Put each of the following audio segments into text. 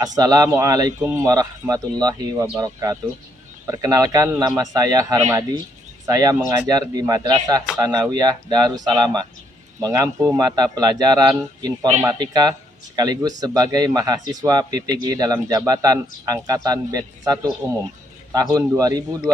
Assalamualaikum warahmatullahi wabarakatuh. Perkenalkan, nama saya Harmadi. Saya mengajar di Madrasah Tsanawiyah Darussalamah, mengampu mata pelajaran informatika sekaligus sebagai mahasiswa PPG dalam jabatan Angkatan Batch 1 Umum tahun 2025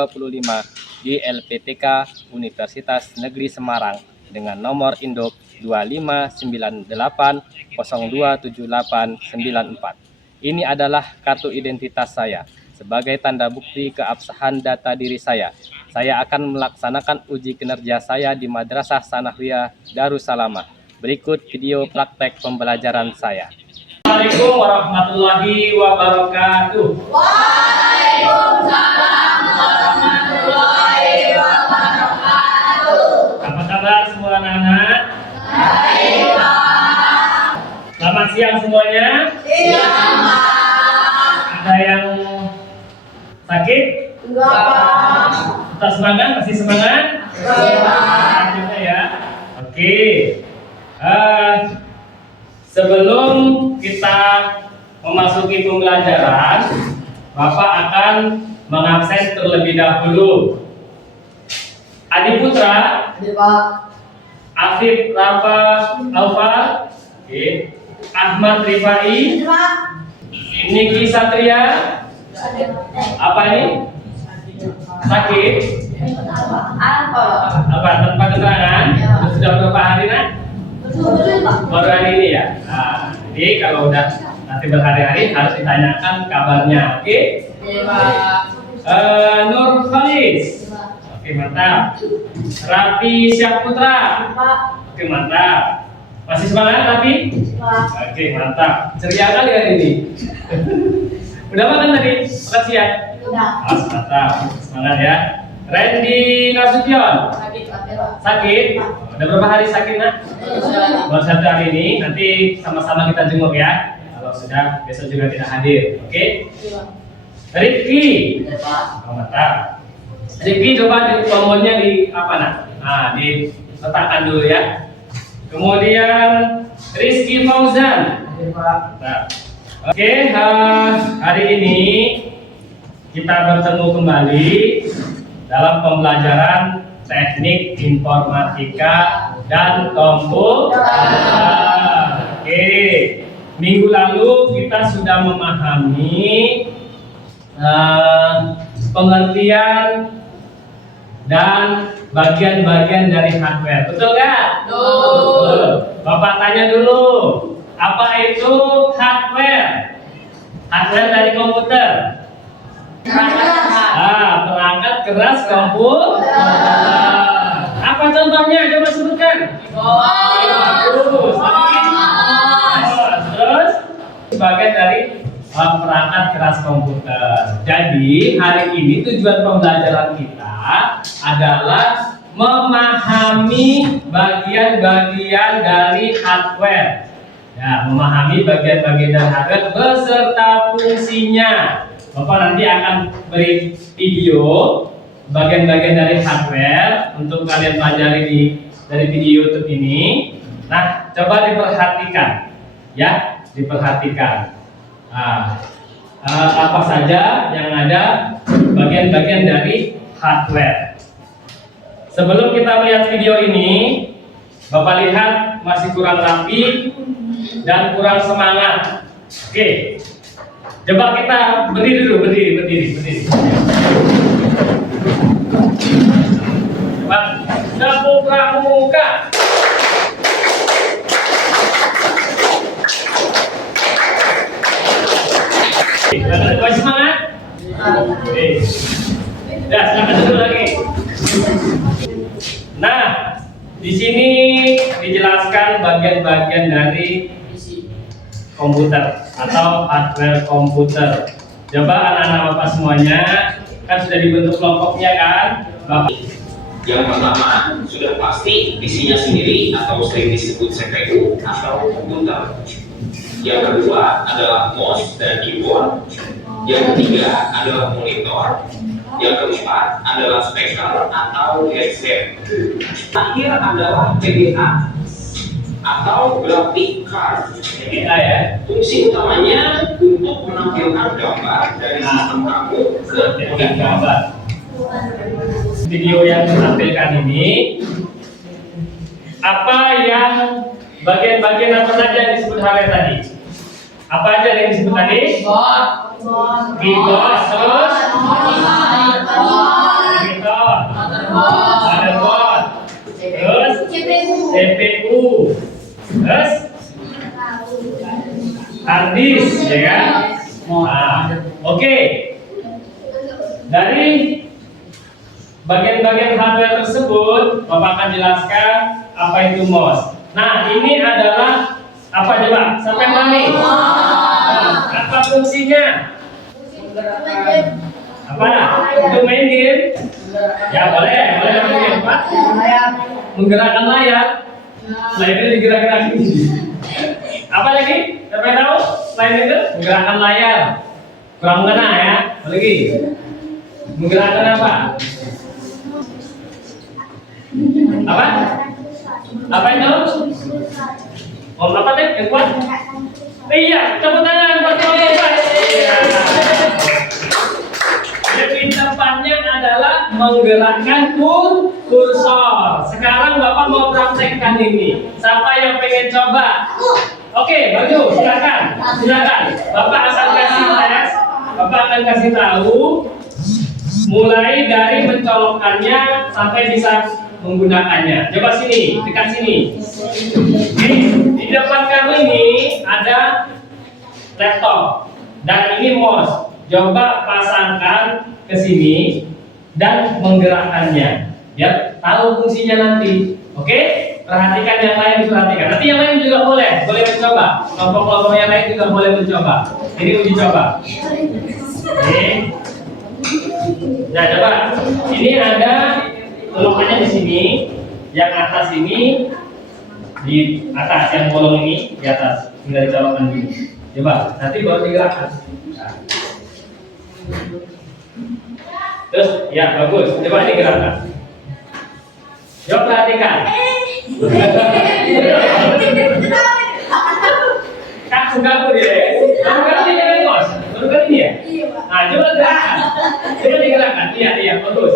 di LPTK Universitas Negeri Semarang dengan nomor induk 2598027894. Ini adalah kartu identitas saya sebagai tanda bukti keabsahan data diri saya. Saya akan melaksanakan uji kinerja saya di Madrasah Tsanawiyah Darussalamah. Berikut video praktek pembelajaran saya. Assalamualaikum warahmatullahi wabarakatuh. Waalaikumsalam warahmatullahi wabarakatuh. Apa kabar semua anak-anak? Baik, Pak. Selamat siang semuanya. Siang, Pak. Ada yang sakit? Enggak, Pak. Tetap semangat? Masih semangat? Masih, Pak. Juga ya. Oke. Sebelum kita memasuki pembelajaran, Bapak akan mengabsen terlebih dahulu. Adi Putra, Ada, Pak. Afif Rafa Alfa, oke. Ahmad Rifai, Ada, Pak. Niki Satria, apa ini? Sakit? Apa? Apa tanpa keterangan? Sudah berapa hari nak? Betul, Pak. Baru hari ini ya. Nah, jadi kalau udah nanti berhari-hari harus ditanyakan kabarnya, oke? Iya, Pak. Nur Khalis, oke mantap. Rapi Syahputra, Pak. oke mantap. Masih semangat Rapi? Pak. Oke mantap. Ceria kali hari ini. Udah makan tadi? Makan siang? Udah. Mantap. Semangat ya. Randy Nasution, Sakit, Pak. sakit? Udah berapa hari sakit nak? Baru 1 hari ini. Nanti sama-sama kita jenguk ya. Kalau sudah besok juga tidak hadir, oke? Rifki, oh, mantap. Rifki coba di tombolnya di apa nak? Nah, diletakkan dulu ya. Kemudian Rizky Fauzan. Mantap. Oke, hari ini kita bertemu kembali dalam pembelajaran teknik informatika dan komputer. Oke, minggu lalu kita sudah memahami pengertian dan bagian-bagian dari hardware. Betul nggak? Betul. Bapak tanya dulu, apa itu hardware? Hardware dari komputer. Perangkat keras komputer. Apa contohnya? Coba sebutkan. Terus sebagian dari perangkat keras komputer. Jadi hari ini tujuan pembelajaran kita adalah memahami bagian-bagian dari hardware. Ya, memahami bagian-bagian dari hardware beserta fungsinya. Bapak nanti akan beri video bagian-bagian dari hardware untuk kalian pelajari dari video YouTube ini. Nah, coba diperhatikan, ya, diperhatikan. Apa saja yang ada bagian-bagian dari hardware. Sebelum kita melihat video ini, Bapak lihat masih kurang rapi dan kurang semangat. Oke. Coba kita berdiri dulu, berdiri. Coba, dapur pramuka. Masih semangat? Oke. Ya, silakan dulu lagi. Nah, di sini dijelaskan bagian-bagian dari komputer atau hardware komputer. Coba anak-anak Bapak semuanya, kan sudah dibentuk kelompoknya kan? Bapak. Yang pertama sudah pasti isinya sendiri atau sering disebut CPU atau komputer. Yang kedua adalah mouse dan keyboard. Yang ketiga adalah monitor. Yang keempat adalah speaker atau headset. Terakhir adalah PDA atau graphic card. Kita ya. Fungsi utamanya untuk menampilkan gambar dari sistem kamu ke Bukan gambar. Video yang ditampilkan ini apa yang bagian-bagian apa saja yang disebut hardware tadi? Apa aja yang disebut tadi? Keyboard, terus monitor, motherboard, terus CPU, terus hard disk, ya kan? Nah, oke. Dari bagian-bagian hardware tersebut, Bapak akan jelaskan apa itu mouse. Nah, ini adalah apa coba? Sampai mana nih? Apa fungsinya? Apa? Untuk main game? Ya boleh main game, Pak. Menggerakkan layar. Layarnya digerak-gerakin. Apa lagi? Siapa yang tahu? Selain itu, menggerakkan layar. Kurang mengena ya. Apa lagi? Menggerakkan apa? Apa? Apa itu? Oh, apa deh? Yang kuat? Iya, tepuk tangan buat kawan Pak. Iya. Jadi depannya adalah menggerakkan kursor. Sekarang Bapak mau praktekkan ini. Siapa yang pengen coba? Oke, bagus. Silakan. Bapak akan kasih tes. Bapak akan kasih tahu mulai dari mencolokkannya sampai bisa menggunakannya. Coba sini, dekat sini. Di depan kamu ini ada laptop dan ini mouse. Coba pasangkan ke sini dan menggerakkannya. Ya, tahu fungsinya nanti. Oke? Perhatikan yang lain, diperhatikan. Nanti yang lain juga boleh mencoba. Kelompok-kelompok yang lain juga boleh mencoba. Ini uji coba. Oke. Nah, coba. Ini ada colokannya di sini. Yang atas ini di atas, yang bolong ini di atas. Tinggal dicolokkan dulu. Coba, nanti baru digerakkan. Terus, ya bagus. Coba digerakkan. Coba perhatikan. Kaku dia. Baru kali ini kan bos? Baru kali ini ya? Nah, coba gerakkan. Coba digerakkan. Iya, bagus.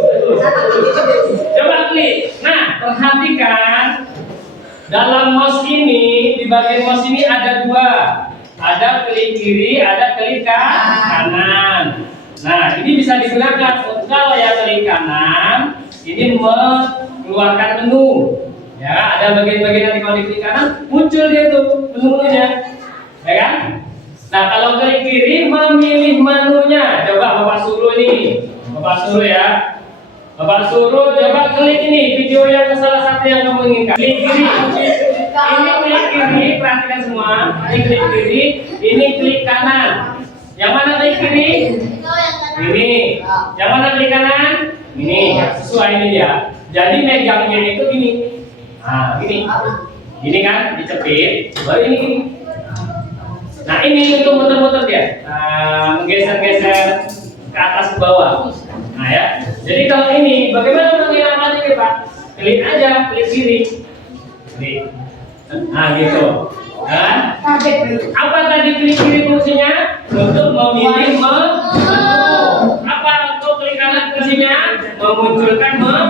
Coba klik. Nah, perhatikan. Dalam mouse ini, di bagian mouse ini ada dua. Ada klik kiri, ada klik kanan. Nah, ini bisa digunakan. Kalau yang klik kanan, ini mengeluarkan menu. Ya, ada bagian-bagian nanti kalau diklik kanan muncul dia tuh menunya, ya kan? Nah, kalau klik kiri memilih menunya. Coba Bapak suruh ini, Bapak suruh ya. Bapak suruh coba klik ini video yang salah satu yang kamu inginkan. Klik kiri. Ini klik kiri, perhatikan semua. Ini klik kiri, ini klik kanan. Yang mana klik kiri? Ini. Yang mana klik kanan? Ini. Sesuai ini dia. Jadi megangnya itu ini. Nah, ini kan dicepit, baru ini. Nah, ini untuk muter-muter dia. Nah, menggeser-geser ke atas ke bawah. Nah, ya. Jadi kalau ini, bagaimana menghilangkannya nih, Pak? Klik aja, klik kiri. Klik. Nah, gitu. Dan apa tadi klik kiri fungsinya? Untuk memilih menu. Apa untuk klik kanan fungsinya? Memunculkan menu.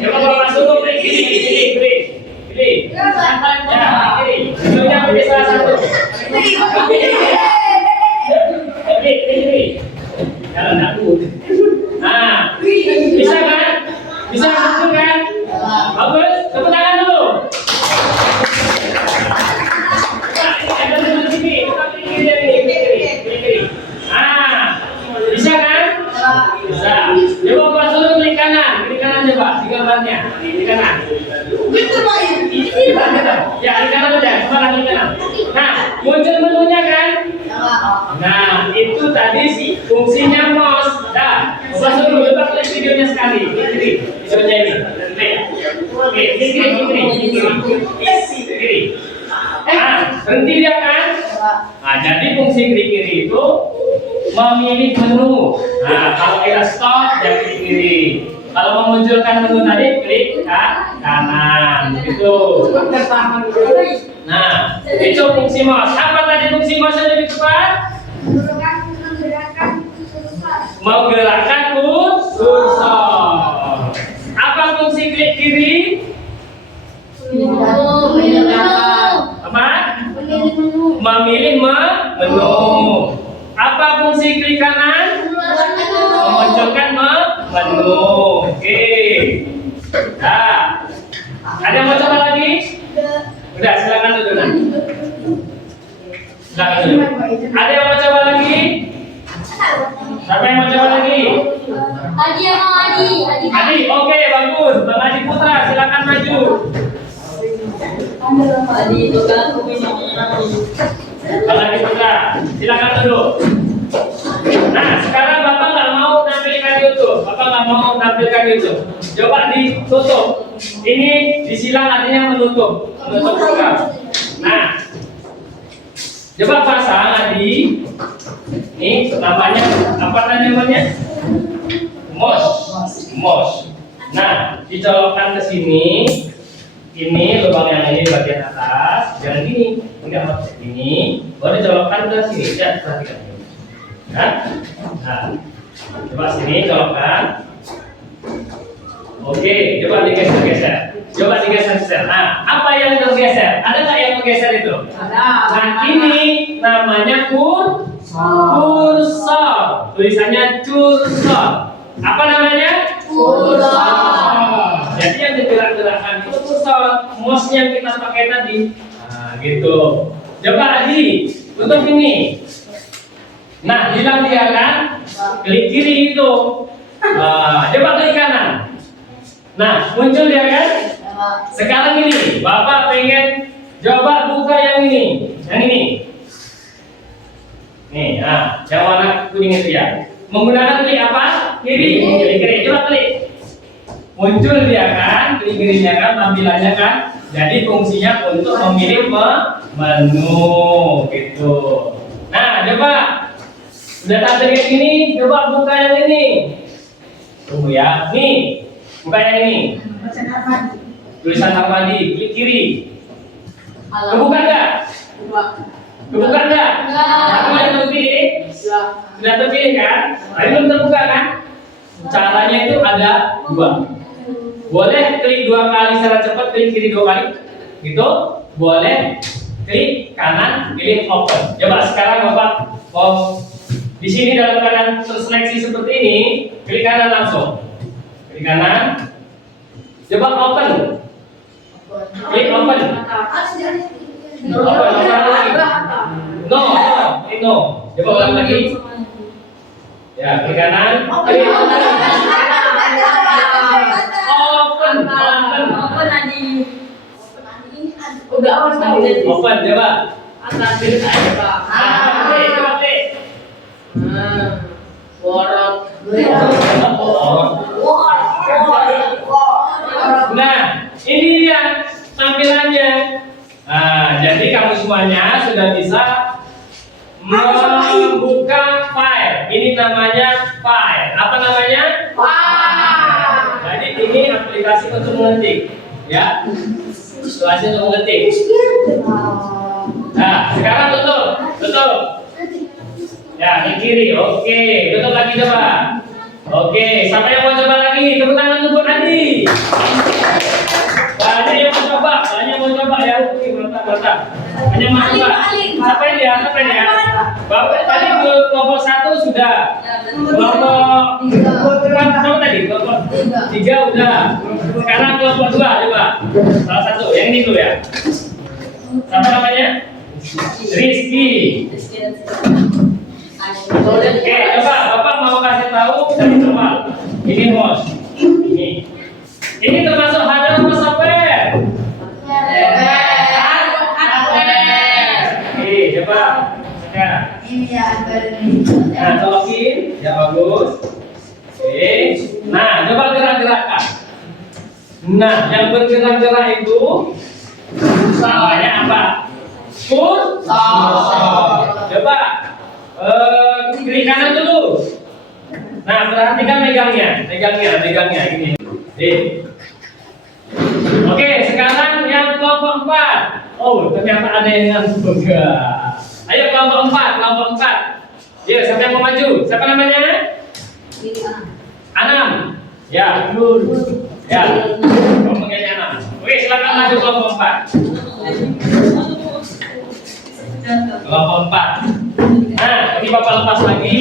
Coba Bapak suruh klik kiri. Ya, kiri. Menunya pilih salah satu. Kiri. Jangan takut. Nah, bisa kan? Bisa langsung kan? Bagus, tepuk tangan dulu. Nah, ini ada dulu sini. Kita kiri. Nah, bisa kan? Bisa. Coba Bapak suruh klik kanan coba di gambarnya. Di kanan. Ya, di kanan aja. Coba klik kanan. Nah, muncul menunya kan? Nah, itu tadi fungsinya mouse. Dah, Bapak suruh coba klik videonya sekali. Kiri. Videonya ini. Oke, kiri. Nah, berhenti dia kan? Nah, jadi fungsi klik kiri itu memilih menu. Nah, kalau kita stop, ya klik kiri. Kalau memunculkan menu tadi klik kanan, gitu. Nah, itu fungsi mouse. Apa tadi fungsi mouse yang lebih tepat? Menggerakkan kursor. Apa fungsi klik kiri? Apa? Memilih menu. Apa fungsi klik kanan? Memunculkan menu. Oke. Nah, ada yang mau coba lagi? Udah, silakan duduk. Nah. Silakan duduk. Ada yang mau coba lagi? Siapa yang mau coba lagi? Adi, oke, bagus. Bang Adi Putra, silakan maju. Bang Adi Putra, silakan duduk. Nah, sekarang Bapak nggak mau tampilkan YouTube. Bapak nggak mau tampilkan YouTube. Coba ditutup. Ini disilang artinya menutup program. Nah, coba pasang Adi. Ini namanya apa namanya? Mouse. Nah, dicolokkan ke sini. Ini lubang yang ini bagian atas. Jangan gini, enggak maksud ini. Baru dicolokkan ke sini. Ya, perhatikan. Nah, coba sini colokkan. Oke, coba digeser-geser. Nah, apa yang tergeser? Ada nggak yang tergeser itu? Nah, ini namanya kursor. Tulisannya cursor. Apa namanya? Kursor. Jadi yang digerak-gerakkan itu kursor. Mouse yang kita pakai tadi. Nah, gitu. Coba Adi, tutup ini. Nah, hilang dia kan? Klik kiri itu. Coba klik kanan. Nah, muncul dia kan? Sekarang ini, Bapak pengen coba buka yang ini. Yang ini. Nih, yang warna kuning itu ya. Menggunakan klik apa? Kiri. Klik kiri. Coba klik. Muncul dia kan? Klik kirinya kan? Tampilannya kan? Jadi fungsinya untuk memilih menu. Gitu. Nah, coba. Sudah tampil kayak gini, coba buka yang ini. Tunggu ya. Nih, buka yang ini. Tulisan Harmadi, klik kiri. Kebuka enggak? Kebuka enggak? Sudah terpilih? Sudah terpilih kan? Tapi belum terbuka kan? Caranya itu ada dua. Boleh klik 2 kali secara cepat, klik kiri 2 kali. Gitu. Boleh klik kanan, pilih open. Coba sekarang Bapak di sini dalam keadaan terseleksi seperti ini, klik kanan langsung. Klik kanan. Coba open. Klik open. Open lagi. No. Coba ulang lagi. Ya, klik kanan. Klik open. Open, coba. Nah, ini dia tampilannya. Nah, jadi kamu semuanya sudah bisa membuka file. Ini namanya file. Apa namanya? File. Jadi ini aplikasi untuk mengetik, ya. Aplikasi untuk mengetik. Nah, sekarang tutup. Ya, di kiri. Oke, tutup lagi coba. Oke, siapa yang mau coba lagi? Tepuk tangan untuk Adi. Banyak yang mau coba ya. Mantap. Banyak mau coba. Siapa ini ya? Bapak tadi kelompok 1 sudah. Kelompok berapa tadi? Kelompok 3 udah. Sekarang kelompok 2 coba. Salah satu, yang ini dulu ya. Siapa namanya? Rizky. Oke, coba Bapak mau kasih tahu dari normal. Ini mouse. Ini termasuk hardware atau software? Oke, coba. Nah, colokin. Ya bagus. Oke. Nah, coba gerak-gerakkan. Nah, yang bergerak-gerak itu namanya apa? Kursor. Coba klik kanan dulu. Nah, perhatikan megangnya gini. Oke, sekarang yang kelompok 4. Oh, ternyata ada yang ngantuk. Ayo kelompok 4. Ya, siapa yang mau maju? Siapa namanya? Anam. Ya, ya. Ngomongnya Anam. Oke, silakan maju kelompok 4. Kelompok 4. Nah, ini Bapak lepas lagi.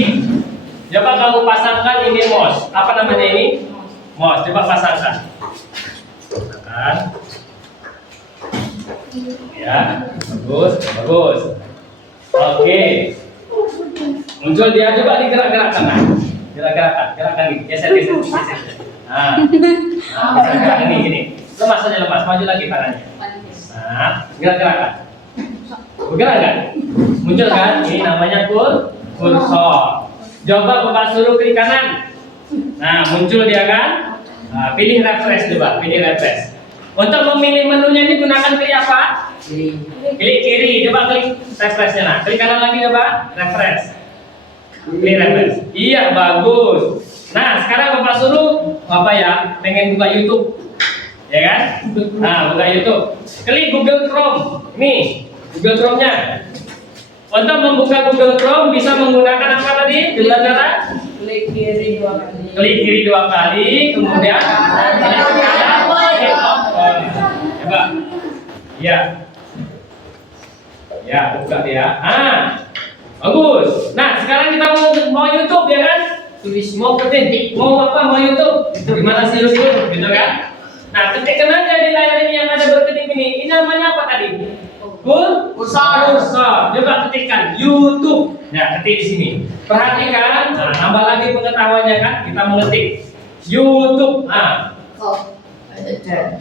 Coba kamu pasangkan ini mouse. Apa namanya ini? Mouse. Coba pasangkan. Kan? Ya, bagus. Oke. Muncul dia, coba digerak-gerakkan. Nah. Gerakkan gitu. Geser. Nah, gerak ini. Lemas saja, maju lagi tangannya. Nah, gerak-gerakkan. Bergerak kan? Muncul kan? Ini namanya kursor. Coba Bapak suruh klik kanan. Nah, muncul dia kan? Nah, pilih refresh coba, Untuk memilih menunya ini gunakan klik apa? Klik kiri, coba klik refreshnya. Nah, klik kanan lagi coba, refresh. Klik refresh. Iya, bagus. Nah, sekarang Bapak suruh Bapak ya, pengen buka YouTube. Ya kan? Nah, buka YouTube. Klik Google Chrome. Nih, Google Chrome-nya. Untuk membuka Google Chrome bisa menggunakan apa tadi? Dua cara. Klik kiri 2 kali. Klik kiri 2 kali, kemudian klik kanan. Coba. Ya. Ya, buka dia. Bagus. Nah, sekarang kita mau YouTube ya kan? Mau ketik, mau apa? Mau YouTube. Gimana sih YouTube? Gitu kan? Nah, ketikkan aja di layar ini yang ada berkedip ini. Ini namanya apa tadi? Kursor. Coba ketikkan YouTube. Nah, ketik di sini. Perhatikan. Nah, tambah lagi pengetahuannya kan. Kita mengetik YouTube. Nah,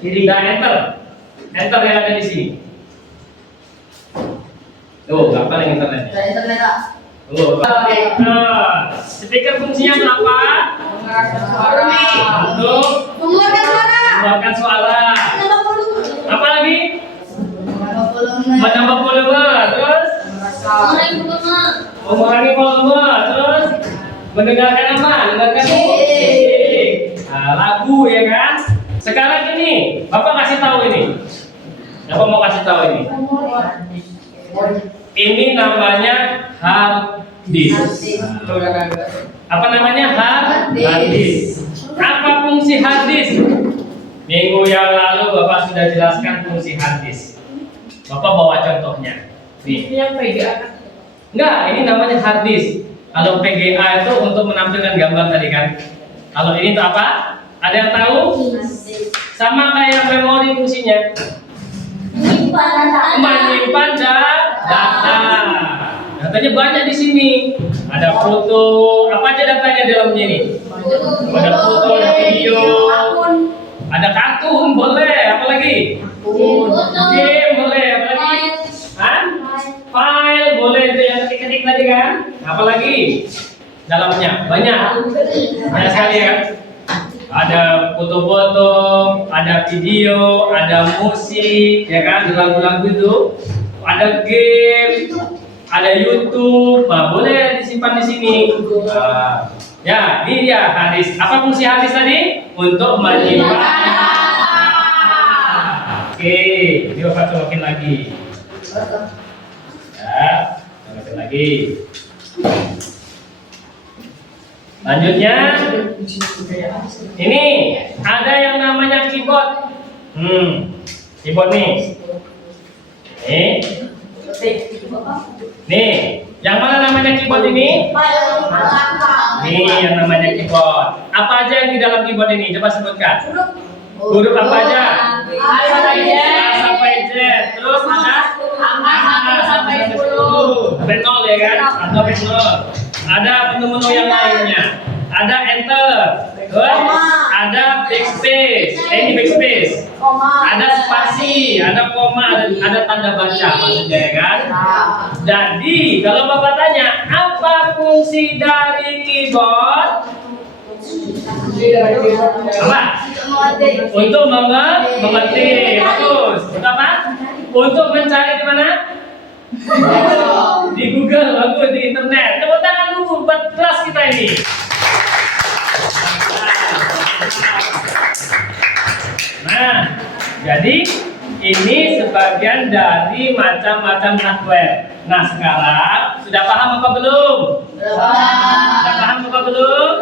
kiri dan enter yang ada di sini. Tuh, apa yang internetnya? Tuh. Nah, speaker fungsinya apa? Untuk mengeluarkan suara. Apa lagi? Menambah volume, terus mengurangi volume, terus mendengarkan apa? Mendengarkan musik. Nah, lagu ya kan? Sekarang ini, Bapak kasih tahu ini. Bapak mau kasih tahu ini. Ini namanya hard disk. Apa namanya hard disk? Apa fungsi hard disk? Minggu yang lalu Bapak sudah jelaskan fungsi hard disk. Bapak bawa contohnya. Nih. Ini yang PGA. Enggak, ini namanya hard disk. Kalau PGA itu untuk menampilkan gambar tadi kan. Kalau ini itu apa? Ada yang tahu? Sama kayak memori fungsinya. Menyimpan data. Datanya banyak di sini. Ada foto, apa aja datanya dalamnya ini? Ada foto, ada video, ada kartun, boleh. Apa lagi? Game boleh. Apa lagi? File boleh, itu yang ketik-ketik tadi kan? Apa lagi? Dalamnya banyak sekali ya. Ada foto-foto, ada video, ada musik, ya kan? Lagu-lagu itu, ada game, ada YouTube, nah, boleh disimpan di sini. Ya, ini dia hadis. Apa fungsi hadis tadi? Untuk menyimpan. Oke, ini Bapak colokin lagi. Ya, colokin lagi. Lanjutnya, ini ada yang namanya keyboard. Keyboard nih. Nih, yang mana namanya keyboard ini? Nih, yang namanya keyboard. Apa aja yang di dalam keyboard ini? Coba sebutkan. Huruf apa aja? A sampai Z. Terus ada? sampai 10. Sampai 0 ya kan? Atau sampai 0. Ada menu-menu yang lainnya. Ada enter. Terus ada backspace. Ini backspace. Ada spasi, ada koma, ada tanda baca maksudnya ya kan? Jadi kalau Bapak tanya apa fungsi dari keyboard? Apa? Untuk mengetik. Bagus. Untuk apa? Untuk mencari di mana? Di Google, bagus, di internet. Tepuk tangan dulu buat kelas kita ini. Jadi ini sebagian dari macam-macam hardware. Nah sekarang sudah paham apa belum? Sudah paham apa belum?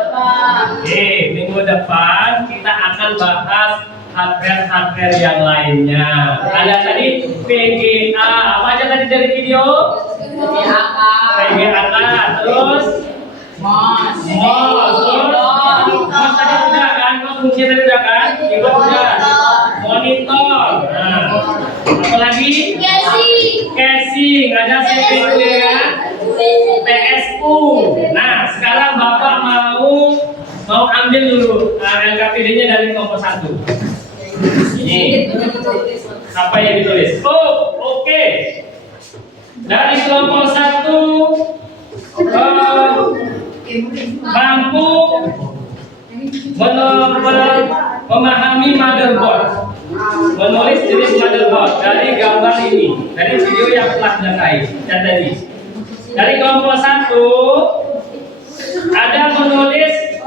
Oke, minggu depan kita akan bahas hardware yang lainnya. Ada tadi PGA, apa aja tadi dari video? PGA, terus MOS, terus MOS tadi udah kan? MOS fungsi tadi udah kan? Keyboard udah. Monitor. Nah, apa lagi? Casing, ada CPU ya. PSU. Nah, sekarang Bapak mau ambil dulu LKPD-nya dari kelompok 1. Ini apa yang ditulis? Oh, oke. Dari kelompok 1 mampu memahami motherboard, menulis jenis motherboard dari gambar ini, dari video yang telah tadi. Dari kelompok 1 ada menulis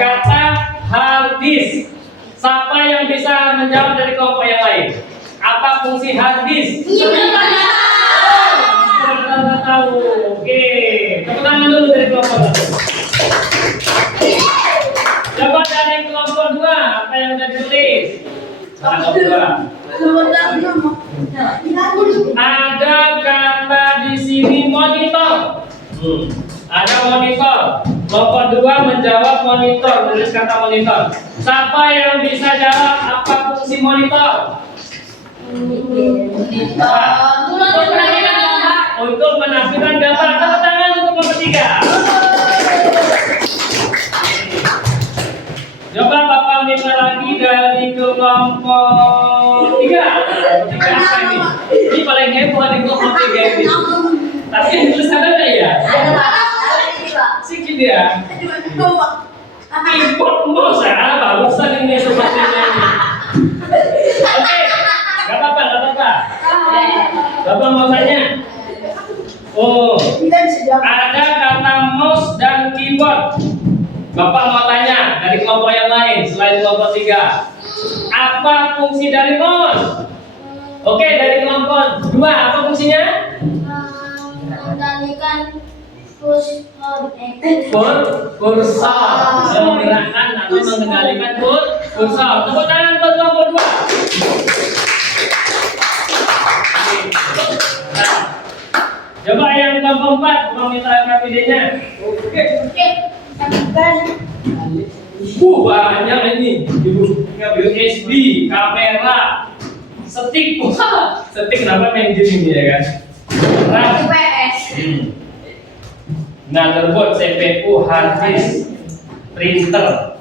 kata hard disk. Siapa yang bisa menjawab dari kelompok yang lain? Apa fungsi hard disk? Kita tahu. Oke, tepuk tangan dulu dari kelompok 1. Coba dari kelompok 2, apa yang sudah ditulis? Kelompok 2. Ada kata di sini monitor. Ada monitor. Kelompok 2 menjawab monitor, tulis kata monitor. Siapa yang bisa jawab apa fungsi monitor? Untuk menampilkan gambar. Tepuk tangan untuk kelompok 3. Coba Bapak minta lagi dari kelompok 3. Apa ini? Ini paling heboh di kelompok 3 ini. Tapi yang tulis ada nggak ya? Sikit ya. Import mouse ya, bagusan ini sepertinya ini. Oke, nggak apa-apa. Bapak mau tanya. Oh, ada kata mouse dan keyboard. Bapak mau tanya dari kelompok yang lain selain kelompok 3. Apa fungsi dari mouse? Oke, dari kelompok 2 apa fungsinya? Mengendalikan kursor. Menggerakkan atau mengendalikan kursor. Tepuk tangan buat kelompok 2. Nah, coba yang kelompok 4 mau minta LKPD-nya. Oke. Banyak ini. USB, kamera, stick. Stick kenapa main game ini ya kan? Motherboard, CPU, hard disk, printer,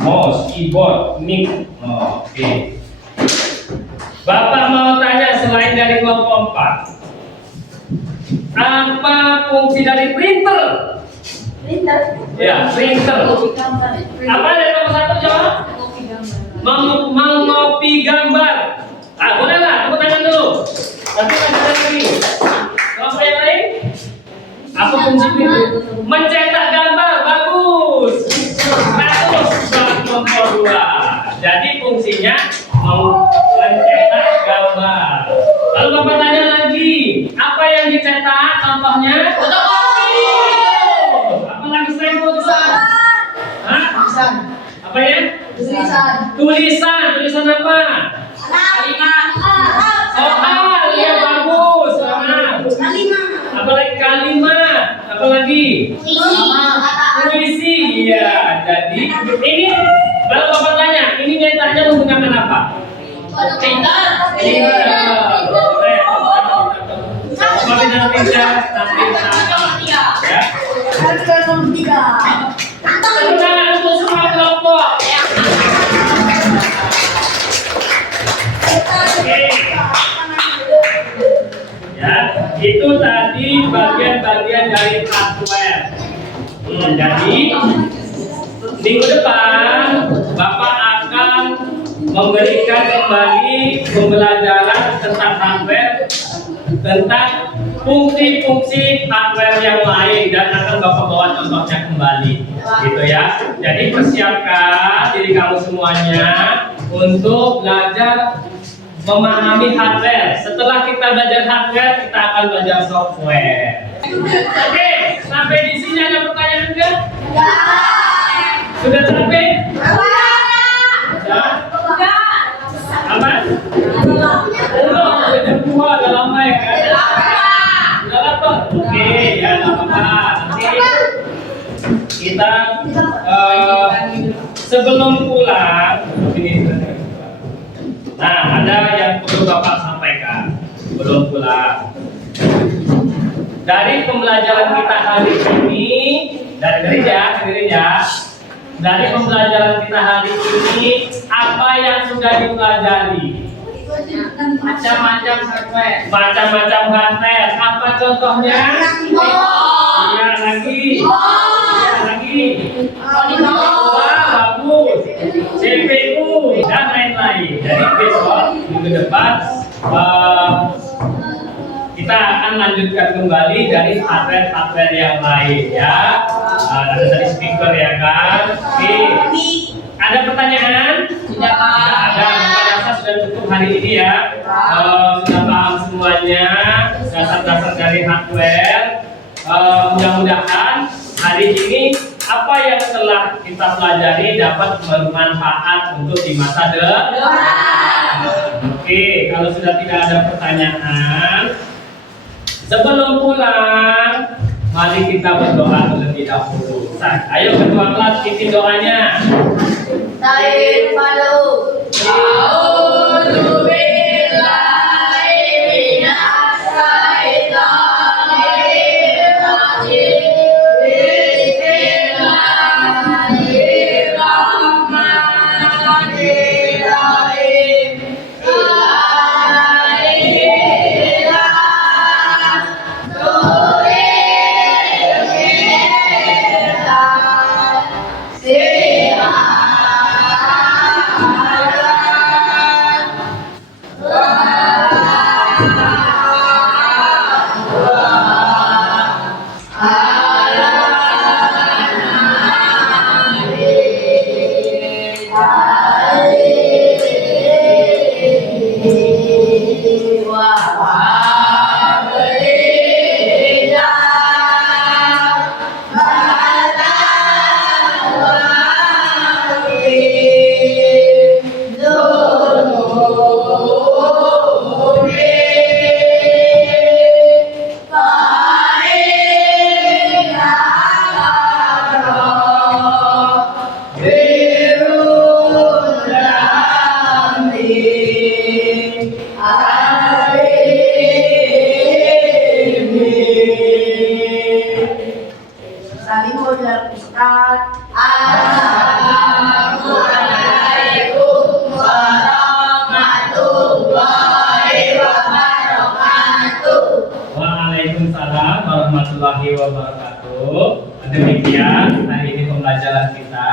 mouse, keyboard, mic. Oke. Bapak mau tanya selain dari kelompok 4, apa fungsi dari printer? Ya, printer. Apa dari nomor 1 jawab? Mengopi gambar. Boleh lah, tepuk tangan dulu. Nanti lanjutkan lagi. Kelompok yang lain? Apa fungsi printer? Mencetak gambar, bagus. Kelompok 2. Jadi fungsinya mencetak gambar. Lalu Bapak tanya lagi, apa yang dicetak? Contohnya? Fotokopi. Apa lagi selain tulisan? Apa ya? Tulisan apa? Soal, ya bagus. Apalagi kalimat, apalagi puisi, ya. Jadi ini kalau Bapak tanya, ini nyetaknya menggunakan apa? Printer. Tapi nanti ya. Tangan untuk semua kelompok. Oke. Ya, itu tadi bagian-bagian dari hardware. Jadi minggu depan Bapak akan memberikan kembali pembelajaran tentang hardware, tentang fungsi-fungsi hardware yang lain, dan akan Bapak bawa contohnya kembali, gitu ya. Jadi persiapkan diri kamu semuanya untuk belajar memahami hardware. Setelah kita belajar hardware, kita akan belajar software. Oke, sampai di sini ada pertanyaan enggak? Sudah sampai? Sudah? Apa? Belum, udah dua, udah lama ya kan? Udah lapar? Oke, ya nggak apa-apa. Nanti kita sebelum pulang, ini nah ada yang perlu Bapak sampaikan sebelum pulang. Dari pembelajaran kita hari ini, dengerin ya. Dari pembelajaran kita hari ini, apa yang sudah dipelajari? Macam-macam hardware. Macam-macam hardware. Apa contohnya? Iya lagi. Wah, bagus. CPU dan lain-lain. Jadi besok minggu depan kita akan lanjutkan kembali dari hardware yang lain ya. Ada tadi speaker ya kan. Oke. Ada pertanyaan? Tidak Ada. Maka sudah cukup hari ini ya. Sudah paham semuanya dasar-dasar dari hardware. Mudah-mudahan hari ini apa yang telah kita pelajari dapat bermanfaat untuk di masa depan. Oke, kalau sudah tidak ada pertanyaan, sebelum pulang, mari kita berdoa terlebih dahulu. Ayo ketua kelas pimpin doanya. Waalaikumsalam warahmatullahi wabarakatuh. Demikian hari ini pembelajaran kita.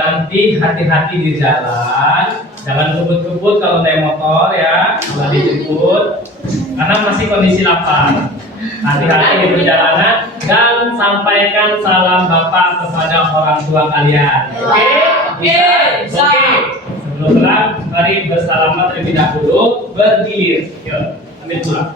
Nanti hati-hati di jalan, jangan kebut-kebut kalau naik motor ya, kalau dijemput, karena masih kondisi lapar. Hati-hati di perjalanan dan sampaikan salam Bapak kepada orang tua kalian. Oke? Sebelum pulang, mari bersalamat terlebih dahulu, bergilir. Yuk, ambil pulang.